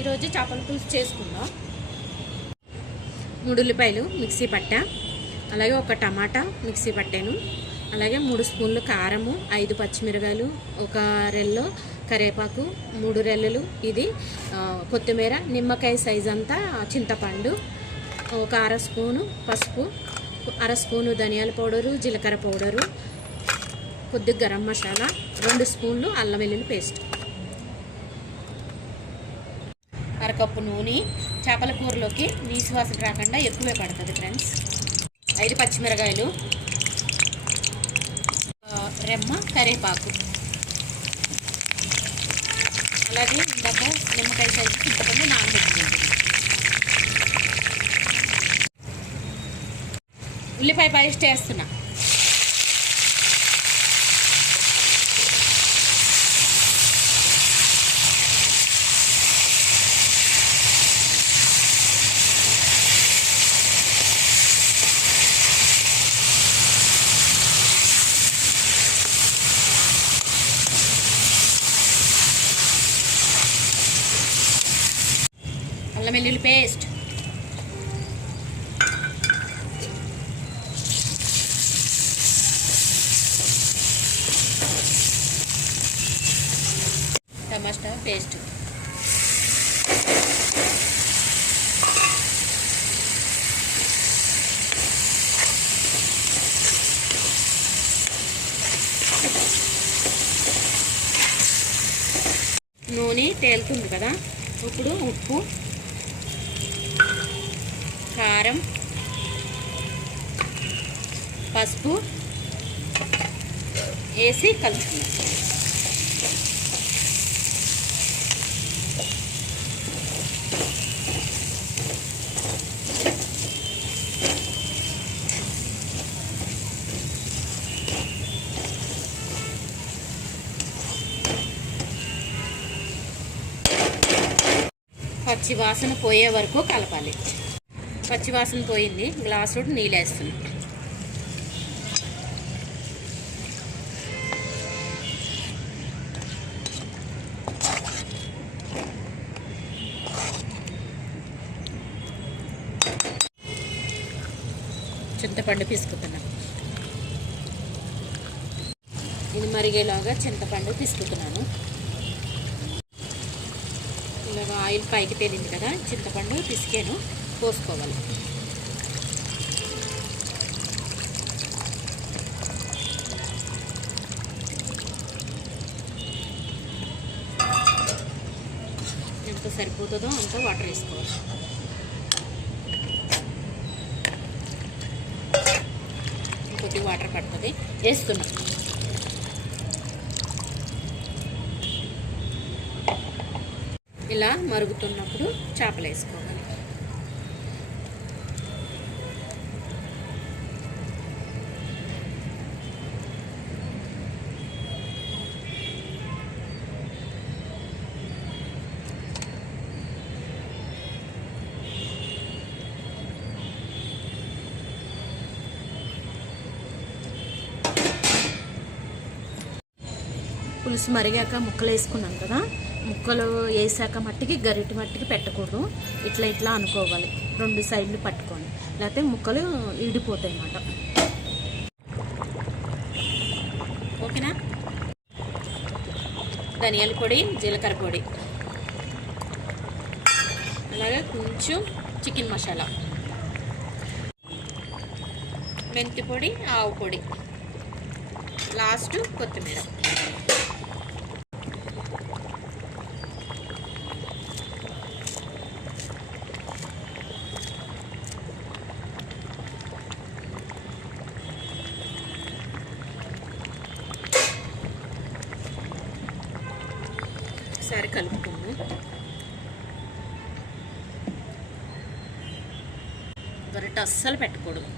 ఈరోజు చేపల పులుసు చేసుకుందాం. 3 ఉల్లిపాయలు మిక్సీ పట్టా, అలాగే ఒక టమాటా మిక్సీ పట్టాను, అలాగే 3 స్పూన్లు కారము, 5 పచ్చిమిరకాయలు, ఒక రెల్లో కరివేపాకు, 3 రెల్లలు ఇది కొత్తిమీర, నిమ్మకాయ సైజ్ అంతా చింతపండు, ఒక అర స్పూను పసుపు, అర స్పూను ధనియాల పౌడరు, జీలకర్ర పౌడరు, కొద్దిగా గరం మసాలా, 2 స్పూన్లు అల్లం వెల్లుల్లి పేస్ట్, అరకప్పు నూనె. చేపల కూరలోకి నీసు వాసన రాకుండా ఎక్కువే పడుతుంది ఫ్రెండ్స్. 5 పచ్చిమిరకాయలు, రెమ్మ కరివేపాకు, అలాగే ఇందాక నిమ్మకాయ సైజు చింతపండు నానబెట్టుకుంటుంది. ఉల్లిపాయ పేస్ట్ వేస్తున్నా. అల్లం వెల్లుల్లి పేస్ట్, టమాటా పేస్ట్, నూనె తేలుతుంది కదా, ఇప్పుడు ఉప్పు, కారం, పసుపు వేసి కలుపుకుందాం. పచ్చి వాసన పోయే వరకు కలపాలి. పచ్చి వాసన పోయింది, గ్లాసు నీళ్ళు వేస్తున్నాం. చింతపండు పిసుకుతున్నాం. ఇది మరిగేలాగా చింతపండు పిసుకుతున్నాను. ఇలాగ ఆయిల్ పైకి తేలింది కదా, చింతపండు పిసికాను, పోసుకోవాలి. ఎంత సరిపోతుందో అంత వాటర్ వేసుకోవాలి. కొద్దిగా వాటర్ పడుతుంది, వేస్తున్నాం. ఇలా మరుగుతున్నప్పుడు చేపలు వేసుకోవాలి. పులుసు మరిగాక ముక్కలు వేసుకున్నాం కదా, ముక్కలు వేసాక మట్టికి గరిటె మట్టికి పెట్టకూడదు, ఇట్లా ఇట్లా అనుకోవాలి, 2 సైడ్లు పట్టుకొని, లేకపోతే ముక్కలు ఈడిపోతాయి అన్నమాట. ఓకేనా? ధనియాల పొడి, జీలకర్ర పొడి, అలాగే కొంచెం చికెన్ మసాలా, మెంతి పొడి, ఆవు పొడి, లాస్ట్ కొత్తిమీర. ఒకసారి కలుపుకున్నాం. గరిట అస్సలు పెట్టకూడదు.